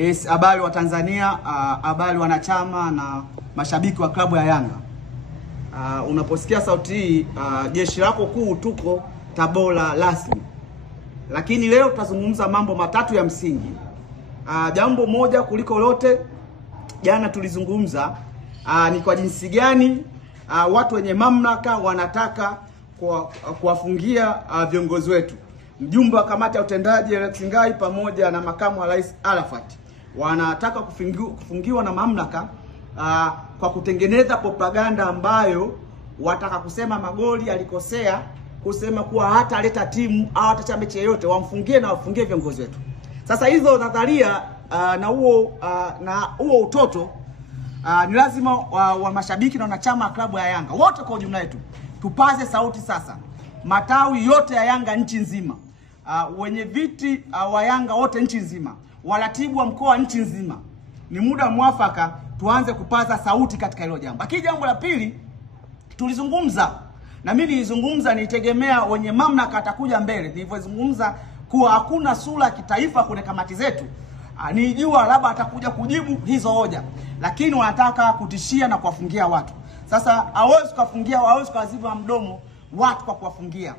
Yes, habari wa Tanzania, habari wanachama na mashabiki wa klabu ya Yanga. Unaposikia sauti hii, jeshi lako kuu tuko Tabora rasmi. Lakini leo tutazungumza mambo matatu ya msingi. Jambo moja kuliko lote, jana tulizungumza ni kwa jinsi gani watu wenye mamlaka wanataka kuwafungia viongozi wetu. Mjumbe wa kamati ya utendaji Alex Ngai pamoja na makamu wa rais Arafat wanataka kufungiwa na mamlaka kwa kutengeneza propaganda ambayo wataka kusema Magoli alikosea kusema kuwa hata leta timu au hata mechi yoyote, wamfungie na wafungie viongozi wetu. Sasa hizo nadharia na huo utoto ni lazima wa mashabiki na wanachama wa klabu ya Yanga wote kwa ujumla wetu tupaze sauti sasa. Matawi yote ya Yanga nchi nzima, wenye viti wa Yanga wote nchi nzima, waratibu wa mkoa nchi nzima, ni muda mwafaka tuanze kupaza sauti katika hilo jambo. Lakini jambo la pili tulizungumza, na mimi nilizungumza nitegemea wenye mamlaka atakuja mbele. Nilivyozungumza kuwa hakuna sura ya kitaifa kwenye kamati zetu, nilijua labda atakuja kujibu hizo hoja, lakini wanataka kutishia na kuwafungia watu. Sasa hawezi kuwafungia, hawezi kuwaziba mdomo watu kwa kuwafungia.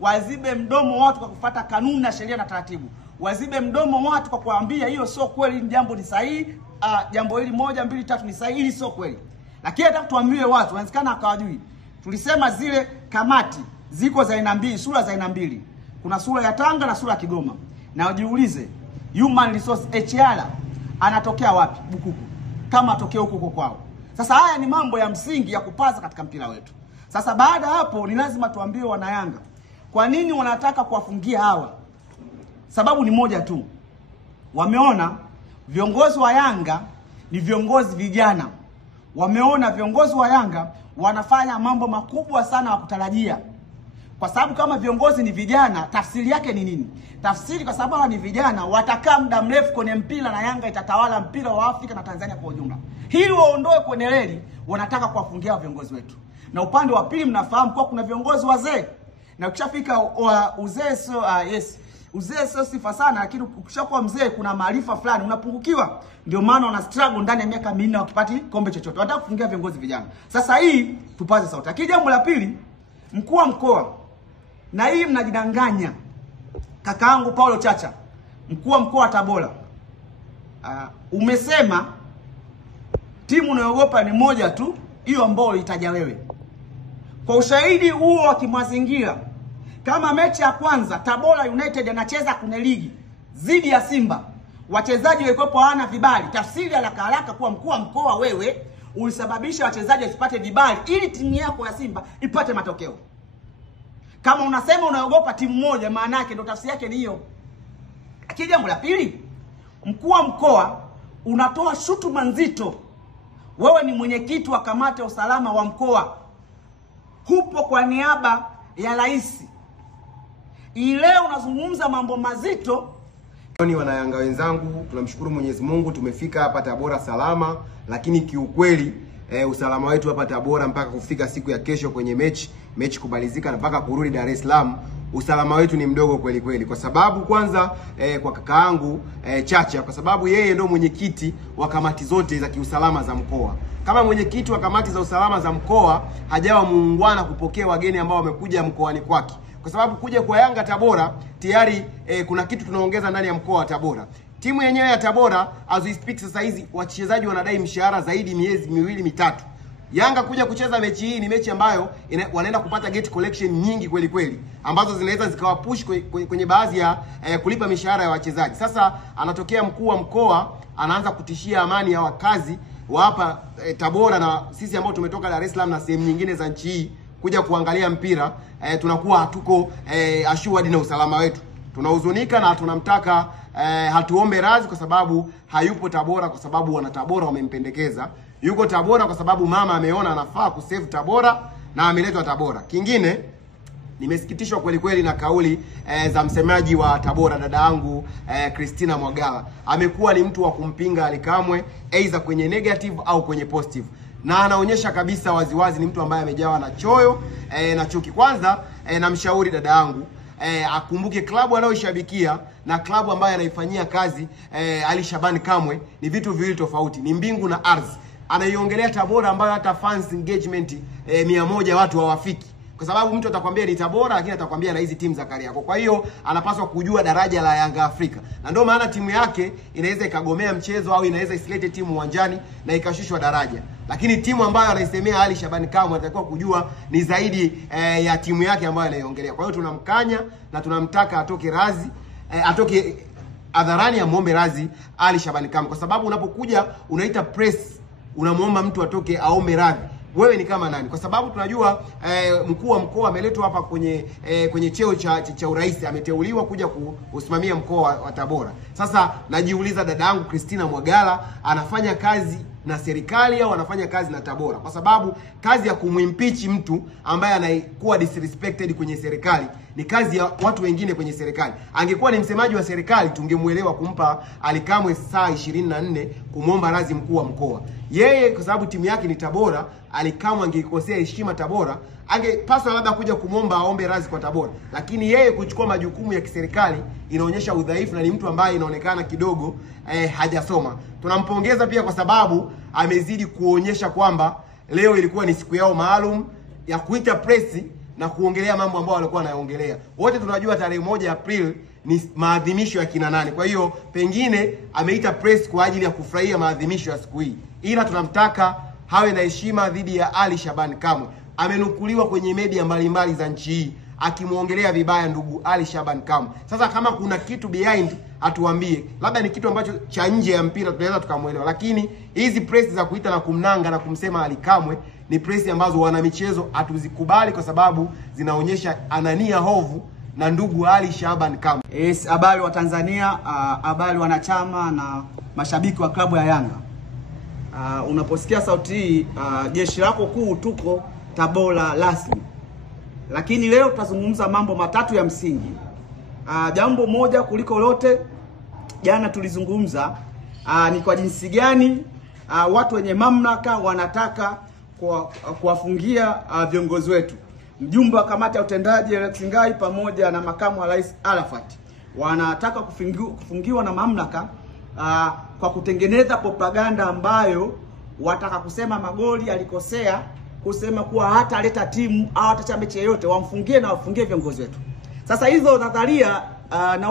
Wazibe mdomo watu kwa kufuata kanuni na sheria na taratibu. Wazibe mdomo watu kwa kuambia hiyo sio kweli, jambo ni sahihi, jambo hili 1 2 3 ni sahihi, hili sio kweli. Lakini hata tuambie watu, inawezekana akawajui. Tulisema zile kamati ziko za aina mbili, sura za aina mbili. Kuna sura ya Tanga na sura ya Kigoma. Na ujiulize, Human Resource HR anatokea wapi? Bukuku. Kama atokea huko kwao. Sasa haya ni mambo ya msingi ya kupaza katika mpira wetu. Sasa baada hapo ni lazima tuambie wana Yanga kwa nini wanataka kuwafungia hawa. Sababu ni moja tu. Wameona viongozi wa Yanga ni viongozi vijana. Wameona viongozi wa Yanga wanafanya mambo makubwa sana wa kutarajia. Kwa sababu kama viongozi ni vijana, tafsiri yake ni nini? Tafsiri kwa sababu ni vijana watakaa muda mrefu kwenye mpira na Yanga itatawala mpira wa Afrika na Tanzania kwa ujumla. Hili waondoe kwenye reli, wanataka kuwafungia viongozi wetu. Na upande wa pili mnafahamu kwa kuna viongozi wazee. Na ukishafika uzee uzee sio sifa sana, lakini ukishakuwa mzee kuna maarifa fulani unapungukiwa. Ndio maana wana struggle ndani ya miaka 4 wakipati kombe chochote. Wanataka kufungia viongozi vijana. Sasa hii tupaze sauti. Lakini jambo la pili, mkuu wa mkoa, na hii mnajidanganya. Kakaangu Paulo Chacha, mkuu wa mkoa wa Tabora, umesema timu unayogopa ni moja tu, hiyo ambayo itaja wewe. Kwa ushahidi huo wa kimazingira, kama mechi ya kwanza Tabora United anacheza kwenye ligi zidi ya Simba, wachezaji walikuwa hawana vibali, tafsiri haraka kuwa mkuu wa mkoa wewe ulisababisha wachezaji wasipate vibali ili timu yako ya Simba ipate matokeo. Kama unasema unaogopa timu moja, maana yake ndio tafsiri yake ni hiyo. Lakini jambo la pili, mkuu wa mkoa unatoa shutuma nzito. Wewe ni mwenyekiti wa kamati ya usalama wa mkoa. Hupo kwa niaba ya rais. Leo unazungumza mambo mazito. Ni wana Yanga wenzangu, tunamshukuru Mwenyezi Mungu tumefika hapa Tabora salama, lakini kiukweli usalama wetu hapa Tabora mpaka kufika siku ya kesho kwenye mechi kubalizika na mpaka kurudi Dar es Salaam, usalama wetu ni mdogo kweli kweli. Kwa sababu kwanza kwa kakaangu Chacha, kwa sababu yeye ndio mwenyekiti wa kamati zote za kiusalama za mkoa. Kama mwenyekiti wa kamati za usalama za mkoa hajawa muungwana kupokea wageni ambao wamekuja mkoani kwake. Kwa sababu kuja kwa Yanga Tabora tayari kuna kitu tunaongeza ndani ya mkoa wa Tabora. Timu yenyewe ya Tabora as we speak sasa hizi wachezaji wanadai mshahara zaidi miezi 2 3. Yanga kuja kucheza mechi hii ni mechi ambayo wanaenda kupata gate collection nyingi kweli kweli ambazo zinaweza zikawapush kwenye baadhi ya kulipa mishahara ya wachezaji. Sasa anatokea mkuu wa mkoa anaanza kutishia amani ya wakazi wa hapa Tabora na sisi ambao tumetoka Dar es Salaam na sehemu nyingine za nchi hii kuja kuangalia mpira, tunakuwa hatuko assured na usalama wetu. Tunahuzunika na tunamtaka hatuombe radhi kwa sababu hayupo Tabora, kwa sababu wana Tabora wamempendekeza. Yuko Tabora kwa sababu mama ameona anafaa kusave Tabora na ameletwa Tabora. Kingine nimesikitishwa kweli kweli na kauli za msemaji wa Tabora dada yangu Christina Mwagala. Amekuwa ni mtu wa kumpinga Ally Kamwe either kwenye negative au kwenye positive. Na anaonyesha kabisa waziwazi ni mtu ambaye amejawa na choyo na chuki. Kwanza namshauri dada yangu akumbuke klabu anayoishabikia na klabu ambayo anaifanyia kazi Ali Shabani Kamwe ni vitu viwili tofauti, ni mbingu na ardhi. Anaiongelea Tabora ambayo hata fans engagement 100 watu hawafiki. Kwa sababu mtu atakwambia ni Tabora lakini atakwambia na hizi timu za Kariakoo. Kwa hiyo anapaswa kujua daraja la Yanga Afrika. Na ndio maana timu yake inaweza ikagomea mchezo au inaweza isilete timu uwanjani na ikashushwa daraja. Lakini timu ambayo anaisemea Ali Shabani Kamwe anatakiwa kujua ni zaidi ya timu yake ambayo anaiongelea. Kwa hiyo tunamkanya na tunamtaka atoke razi, atoke hadharani amuombe razi Ali Shabani Kamwe, kwa sababu unapokuja unaita press unamuomba mtu atoke aombe radhi, wewe ni kama nani? Kwa sababu tunajua mkuu wa mkoa ameletwa hapa kwenye cheo cha urais, ameteuliwa kuja kusimamia mkoa wa Tabora. Sasa najiuliza dadangu Christina Mwagala anafanya kazi na serikali au anafanya kazi na Tabora? Kwa sababu kazi ya kumwimpeach mtu ambaye anaikuwa disrespected kwenye serikali ni kazi ya watu wengine kwenye serikali. Angekuwa ni msemaji wa serikali tungemuelewa kumpa Ali Kamwe saa 24 kumwomba radhi mkuu wa mkoa. Yeye kwa sababu timu yake ni Tabora, Ali Kamwe angeikosea heshima Tabora, angepaswa labda kuja kumwomba aombe radhi kwa Tabora. Lakini yeye kuchukua majukumu ya kiserikali inaonyesha udhaifu na ni mtu ambaye inaonekana kidogo hajasoma. Tunampongeza pia kwa sababu amezidi kuonyesha kwamba leo ilikuwa ni siku yao maalum ya kuita press na kuongelea mambo ambayo walikuwa wanaongelea. Wote tunajua tarehe 1 Aprili ni maadhimisho ya kina nani. Kwa hiyo pengine ameita press kwa ajili ya kufurahia maadhimisho ya siku hii. Ila tunamtaka hawe na heshima dhidi ya Ali Shabani Kamwe. Amenukuliwa kwenye media mbalimbali za nchi hii akimuongelea vibaya ndugu Ali Shabani Kamwe. Sasa kama kuna kitu behind atuambie. Labda ni kitu ambacho cha nje ya mpira tunaweza tukamuelewa. Lakini hizi press za kuita na kumnanga na kumsema Ali Kamwe ni press ambazo wana michezo hatuzikubali, kwa sababu zinaonyesha anania hovu na ndugu Ali Shabani Kamwe. Yes, habari wa Tanzania, habari wanachama na mashabiki wa klabu ya Yanga. Unaposikia sauti hii, jeshi lako kuu tuko Tabora rasmi. Lakini leo tutazungumza mambo matatu ya msingi. Jambo moja kuliko lote, jana tulizungumza ni kwa jinsi gani watu wenye mamlaka wanataka kuwafungia viongozi wetu. Mjumbe wa kamati ya utendaji Alex Ngai pamoja na makamu wa rais Arafat wanataka kufungiwa na mamlaka kwa kutengeneza propaganda ambayo wataka kusema Magoli alikosea kusema kuwa hata leta timu au hata mechi yoyote, wamfungie na wafungie viongozi wetu. Sasa hizo nadharia na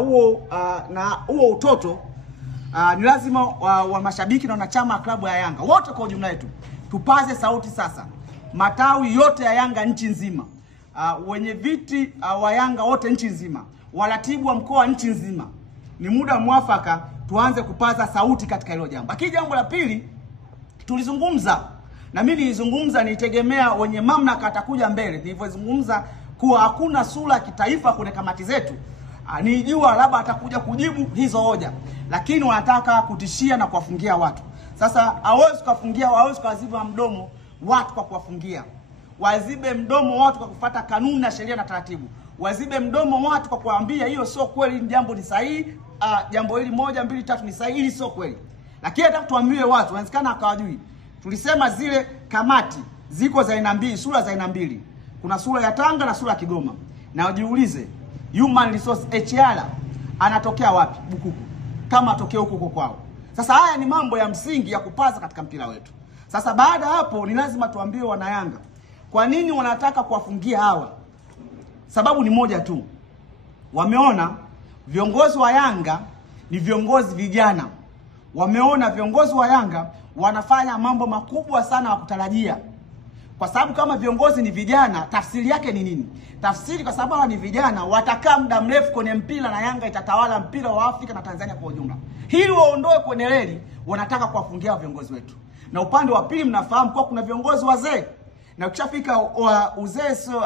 huo utoto ni lazima wa mashabiki na wanachama wa klabu ya Yanga wote kwa ujumla wetu tupaze sauti sasa. Matawi yote ya Yanga nchi nzima, wenye viti wa Yanga wote nchi nzima, waratibu wa mkoa nchi nzima, ni muda mwafaka tuanze kupaza sauti katika hilo jambo. Lakini jambo la pili tulizungumza, na mimi nilizungumza nitegemea wenye mamlaka atakuja mbele. Nilivyozungumza kuwa hakuna sura ya kitaifa kwenye kamati zetu, nilijua labda atakuja kujibu hizo hoja, lakini wanataka kutishia na kuwafungia watu. Sasa hawezi kuwafungia, hawezi kuwaziba mdomo watu kwa kuwafungia. Wazibe mdomo watu kwa kufuata kanuni na sheria na taratibu. Wazibe mdomo watu kwa kuambia hiyo sio kweli, jambo ni sahihi, jambo hili 1 2 3 ni sahihi, hili sio kweli. Lakini hata tuambie watu wanawezekana akawajui. Tulisema zile kamati ziko za aina mbili, sura za aina mbili. Kuna sura ya Tanga na sura ya Kigoma. Na ujiulize, human resource HR anatokea wapi? Bukuku. Kama atokea huko kwao. Sasa haya ni mambo ya msingi ya kupaza katika mpira wetu. Sasa baada hapo ni lazima tuambie wana Yanga kwa nini wanataka kuwafungia hawa. Sababu ni moja tu. Wameona viongozi wa Yanga ni viongozi vijana. Wameona viongozi wa Yanga wanafanya mambo makubwa sana wa kutarajia. Kwa sababu kama viongozi ni vijana, tafsiri yake ni nini? Tafsiri kwa sababu ni vijana watakaa muda mrefu kwenye mpira na Yanga itatawala mpira wa Afrika na Tanzania kwa ujumla. Hili waondoe kwenye reli, wanataka kuwafungia viongozi wetu. Na upande wa pili mnafahamu kwa kuna viongozi wazee. Na ukishafika uzee sio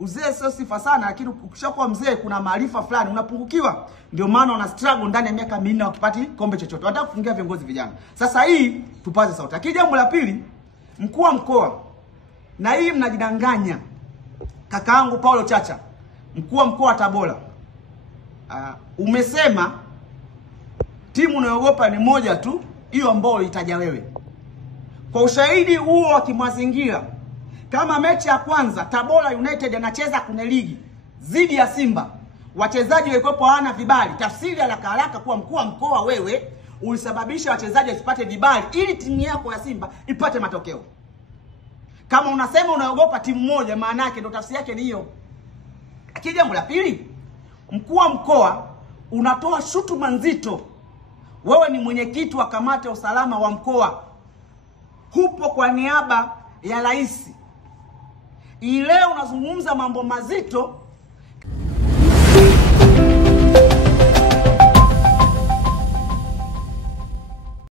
uzee sio sifa sana, lakini ukishakuwa mzee kuna maarifa fulani unapungukiwa. Ndio maana wana struggle ndani ya miaka 4 wakipati kombe chochote. Wanataka kufungia viongozi vijana. Sasa hii tupaze sauti. Lakini jambo la pili, mkuu wa mkoa, na hii mnajidanganya. Kakaangu Paulo Chacha, mkuu wa mkoa wa Tabora, umesema timu unayogopa ni moja tu, hiyo ambayo itaja wewe. Kwa ushahidi huo wa kimazingira, kama mechi ya kwanza Tabora United anacheza kwenye ligi dhidi ya Simba, wachezaji walikuwepo hawana vibali. Tafsiri haraka haraka kuwa mkuu wa mkoa wewe ulisababisha wachezaji wasipate vibali ili timu yako ya Simba ipate matokeo. Kama unasema unaogopa timu moja, maana yake ndo tafsiri yake ni hiyo. Lakini jambo la pili, mkuu wa mkoa unatoa shutuma nzito. Wewe ni mwenyekiti wa kamati ya usalama wa mkoa, hupo kwa niaba ya rais. Leo unazungumza mambo mazito